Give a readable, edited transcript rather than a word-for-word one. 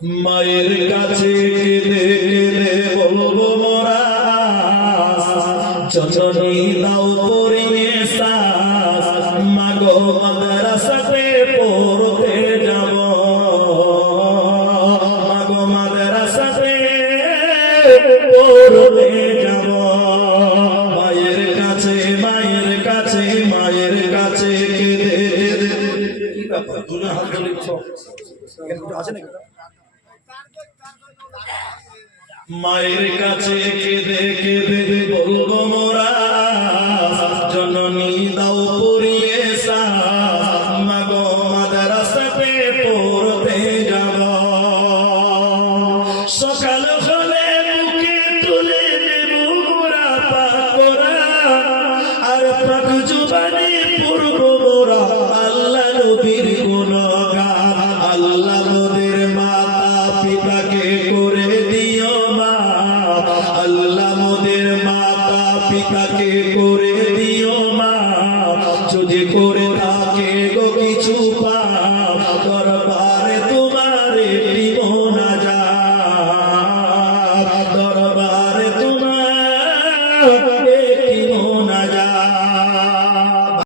মায়ের কাছে কেঁদে কেঁদে বলবো মোরা জননী দাও পরিবেশ মাগো মাদ্রাসাতে পড়তে যাব মাগো মাদ্রাসাতে পড়তে যাব মায়ের কাছে মায়ের কাছে মায়ের কাছে কেঁদে কেঁদে কি ব্যাপার দুটো হাত ধরেছ আছে নাকি মায়ের কাছে কেঁদে কেঁদে বলবো মোরা জননী দাও পড়িয়ে মাগো মাদ্রাসাতে পড়তে যাব সকাল হলে মুখে তুলে নেব মোরা পাকোরা আর পাক জুবানে পড়ব মোরা আল্লাহ নবীর গুণগান আল্লাহ মোদের মাতা পিতাকে করে দিও আল্লাহ মোদের মাতা পিতাকে করে দিও মা যদি করে থাকে গো কিছু পাপ দরবারে তোমারে দিব না যা